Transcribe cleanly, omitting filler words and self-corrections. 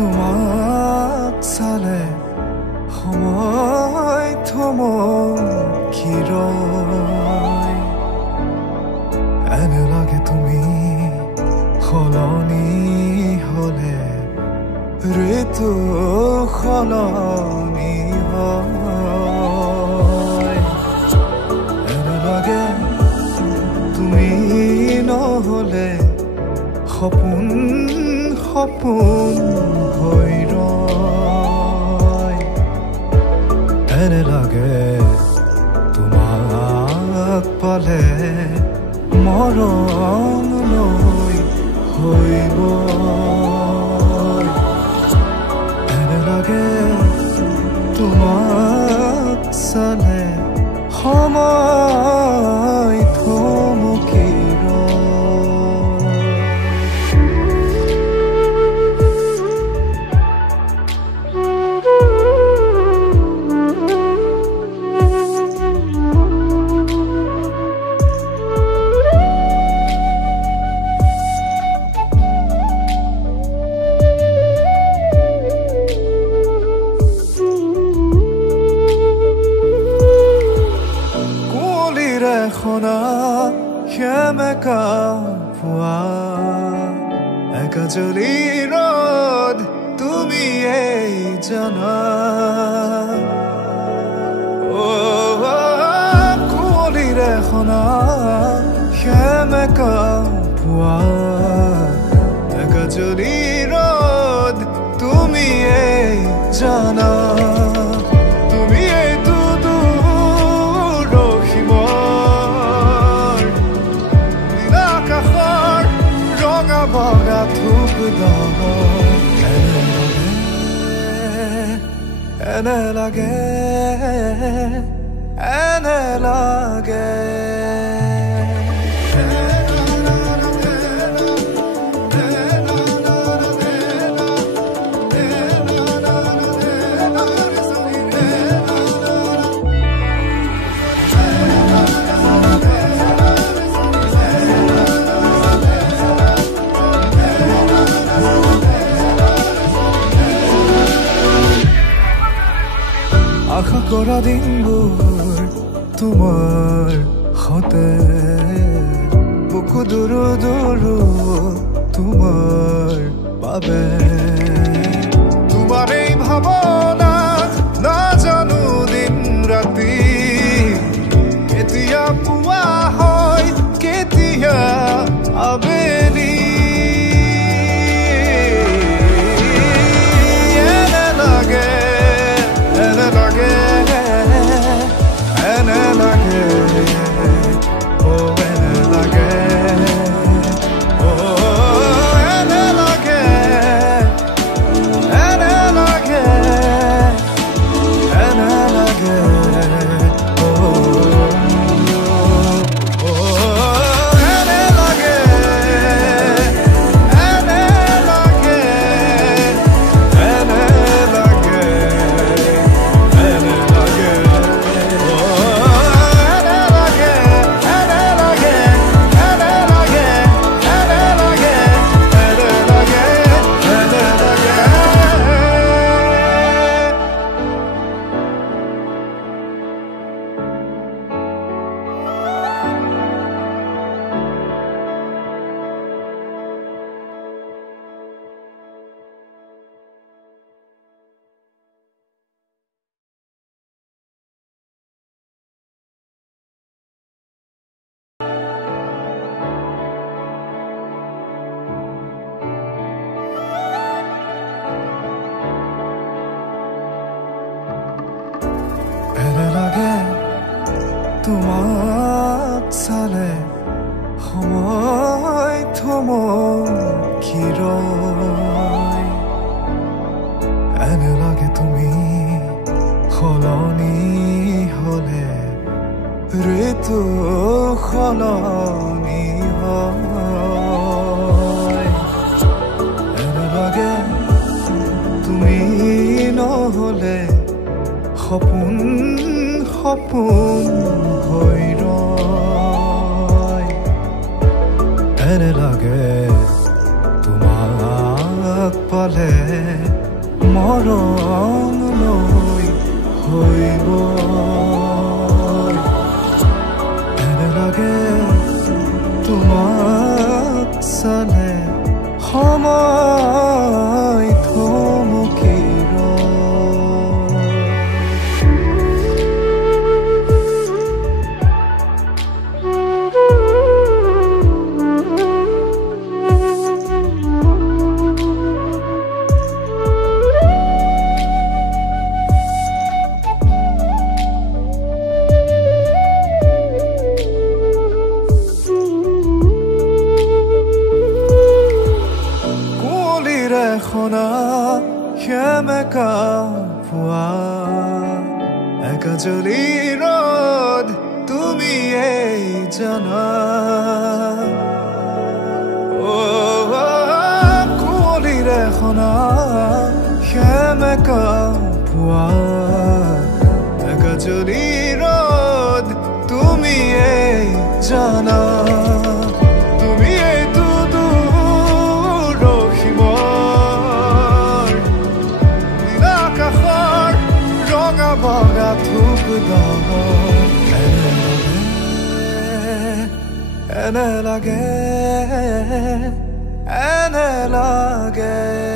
তোমাক চালে সময় থমকি ৰয় এনে লাগে তুমি সলনি হলে ঋতু সলনি হয় এনে লাগে তুমি নহলে সপোন সপোন হৈ ৰয় এনে লাগে তোমাক পালে মৰম লৈ হৈ গৈ এনে লাগে তোমাক চালে সময় থমকি সেমেকা পোৱা একাজলি ৰ'দ তুমিয়েই জানা কুঁৱলীৰে সনা সেমেকা পোৱা একাজলি ৰ'দ তুমিয়েই জানা বগা থুপ এনে লাগে এনে লাগে আশা কৰা দিনবোৰ তোমাৰ সতে বুকু দূৰো দূৰো তোমাৰ বাবে তোমাৰ এই ভাৱনাত নাজানো দিন ৰাতি কেতিয়া পুৱা হয় কেতিয়া আবেলি তোমাক চালে সময় থমকি ৰয় এনে লাগে তুমি সলনি হলে ঋতু সলনি হয় এনে লাগে তুমি নহলে সপোন সপোন হৈ ৰয় এনে লাগে তোমাক পালে মৰম লৈ হৈব এনে লাগে তোমাক চালে সময় থমকি সেমেকা পোৱা একাজলি ৰ'দ তুমিয়েই জানা কুঁৱলীৰে সনা সেমেকা পোৱা একাজলি ৰ'দ তুমিয়েই জানা বগা থুপ এনে লাগে